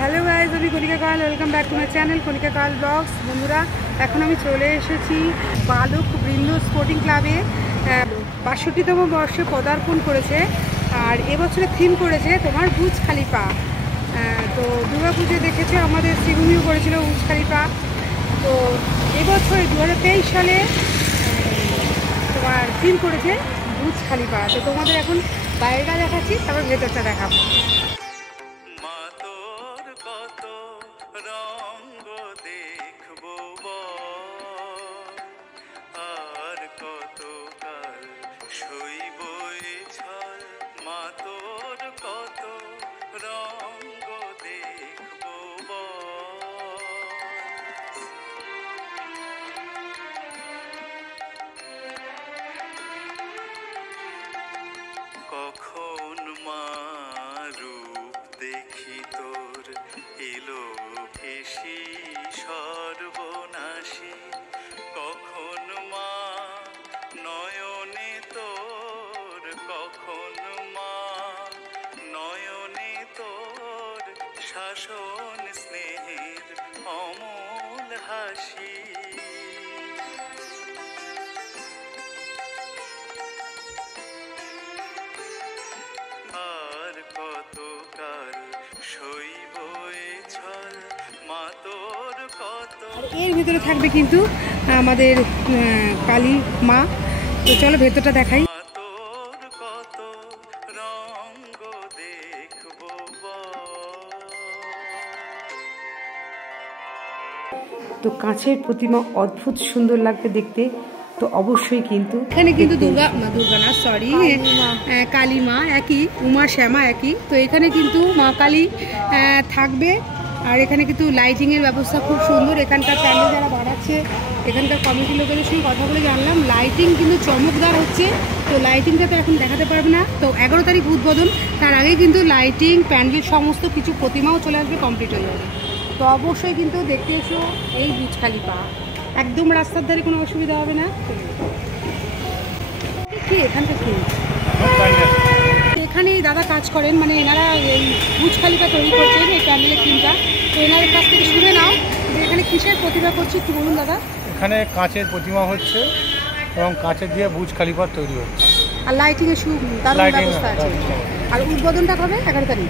Hello guys, আমি Kanika Kal. Welcome back to my channel Kanika Kal blogs. বন্ধুরা, এখন আমি চলে এসেছি বালক বৃন্দ স্পোর্টিং ক্লাবে। ৬২তম বর্ষে পদার্পণ করেছে, আর এবছরে থিম করেছে তোমার বুর্জ খলিফা। তো দুর্গাপুজো দেখেছে আমাদের শ্রীভূমিও করেছিল বুর্জ খলিফা। তো এবছর 2023 সালে তোমার থিম করেছে বুর্জ খলিফা। তো তোমাদের এখন বাইরেটা দেখাচ্ছি, তারপর ভেতরটা দেখাবো। কখন মা রূপ দেখি তোর এলো কেশি সর্বনাশী, কখন মা নয়নে তোর, কখন মা নয়নে তোর শাসন স্নেহের অমল হাসি। এর ভিতরে থাকবে কিন্তু আমাদের কালী মা। তো চলো ভেতরটা দেখাই। তো কাঁচের প্রতিমা অদ্ভুত সুন্দর লাগবে দেখতে। তো অবশ্যই কিন্তু এখানে কিন্তু দুর্গা না, সরি, কালী মা একই, উমা শ্যামা একই। তো এখানে কিন্তু মা কালী থাকবে। আর এখানে কিন্তু লাইটিংয়ের ব্যবস্থা খুব সুন্দর। এখানকার প্যান্ডেল যারা বানাচ্ছে, এখানকার কমিটির লোকেদের সঙ্গে কথা বলে জানলাম লাইটিং কিন্তু চমকদার হচ্ছে। তো লাইটিংটা তো এখন দেখাতে পারবে না, তো 11 তারিখ উদ্বোধন, তার আগে কিন্তু লাইটিং প্যান্ডেল সমস্ত কিছু প্রতিমাও চলে আসবে, কমপ্লিট হয়ে যাবে। তো অবশ্যই কিন্তু দেখতে এসো এই বুর্জ খলিফা, একদম রাস্তার ধারে, কোনো অসুবিধা হবে না। কি এখানটা কি, এখানে দাদা কাজ করেন, মানে এনারা এই বুর্জ খলিফা তৈরি করছেন, এই প্যান্ডেলের টিমটা। তো এনাদের কাছ থেকে শুনে নাও যে এখানে কিসের প্রতিমা করছে, একটু বলুন দাদা। এখানে কাঁচের প্রতিমা হচ্ছে এবং কাঁচের দিয়ে বুর্জ খলিফা তৈরি হচ্ছে, আর লাইটিংয়ের দারুণ ব্যবস্থা আছে। আর উদ্বোধনটা হবে 11 তারিখ।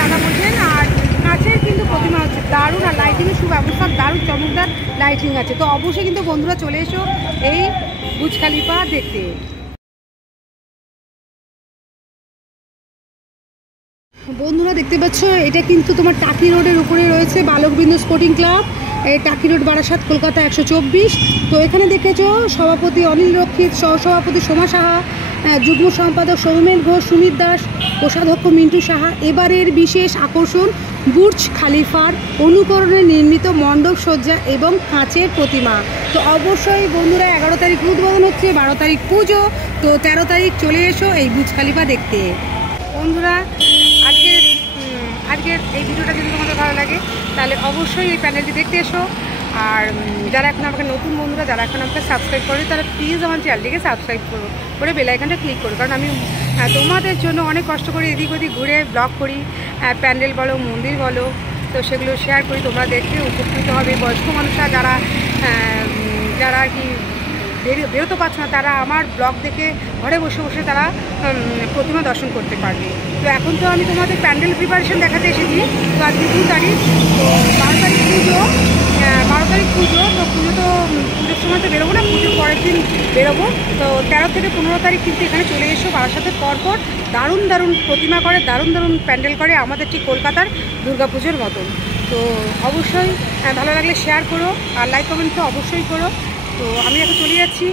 দাদা বলছেন, আর কাঁচের কিন্তু প্রতিমা হচ্ছে দারুণ, আর লাইটিংয়ের সুব্যবস্থা দারুণ, চমকদার লাইটিং আছে। তো অবশ্যই কিন্তু বন্ধুরা চলে এসো এই বুর্জ খলিফা দেখতে। বন্ধুরা দেখতে পাচ্ছ, এটা কিন্তু তোমার টাকি রোডের উপরে রয়েছে বালকবৃন্দ স্পোর্টিং ক্লাব, এই টাকি রোড, বারাসাত, কলকাতা 124। তো এখানে দেখেছো সভাপতি অনিল রক্ষিত, সহসভাপতি সোমা সাহা, যুগ্ম সম্পাদক সৌমেন ঘোষ, সুমিত দাস, কোষাধ্যক্ষ মিন্টু সাহা। এবারের বিশেষ আকর্ষণ বুর্জ খলিফার অনুকরণে নির্মিত মণ্ডপ সজ্জা এবং কাঁচের প্রতিমা। তো অবশ্যই বন্ধুরা 11 তারিখ উদ্বোধন হচ্ছে, 12 তারিখ পুজো, তো 13 তারিখ চলে এসো এই বুর্জ খলিফা দেখতে। বন্ধুরা, আজকের এই ভিডিওটা যদি তোমাদের ভালো লাগে তাহলে অবশ্যই এই প্যানেলটি দেখতে এসো। আর যারা এখন আমাকে নতুন বন্ধুরা, যারা এখন আমাকে সাবস্ক্রাইব করে, তারা প্লিজ আমার চ্যানেলটিকে সাবস্ক্রাইব করে বেল আইকনটা ক্লিক করো। কারণ আমি তোমাদের জন্য অনেক কষ্ট করে এদিক ওদিক ঘুরে ব্লগ করি, প্যান্ডেল বলো, মন্দির বলো, তো সেগুলো শেয়ার করি। তোমরা দেখতে উপকৃত হবে। বয়স্ক মানুষরা যারা আর কি বেরোতে পারছে না, তারা আমার ব্লগ দেখে ঘরে বসে বসে তারা প্রতিমা দর্শন করতে পারবে। তো এখন তো আমি তোমাদের প্যান্ডেল প্রিপারেশন দেখাতে এসেছি। তো আজকে 2 তারিখ, তো 12 তারিখ পুজো, 12 তারিখ পুজো। তো পুজোর সময় তো বেরোবো না, পুজোর পরের দিন বেরোবো। তো 13 থেকে 15 তারিখ কিন্তু এখানে চলে এসো। বারাসাতের পরপর দারুণ দারুণ প্রতিমা করে, দারুণ দারুণ প্যান্ডেল করে, আমাদের ঠিক কলকাতার দুর্গাপুজোর মতন। তো অবশ্যই ভালো লাগলে শেয়ার করো, আর লাইক কমেন্ট তো অবশ্যই করো। তো আমি এখন চলে যাচ্ছি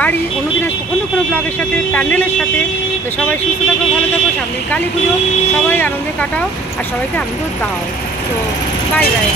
বাড়ি, অন্যদিন আসবো অন্য কোনো ব্লগের সাথে, প্যান্ডেলের সাথে। তো সবাই সুস্থ থাকো, ভালো থাকো, সামনে কালী পুজো, সবাই আনন্দে কাটাও আর সবাইকে আনন্দ দাও। তো বাই বাই।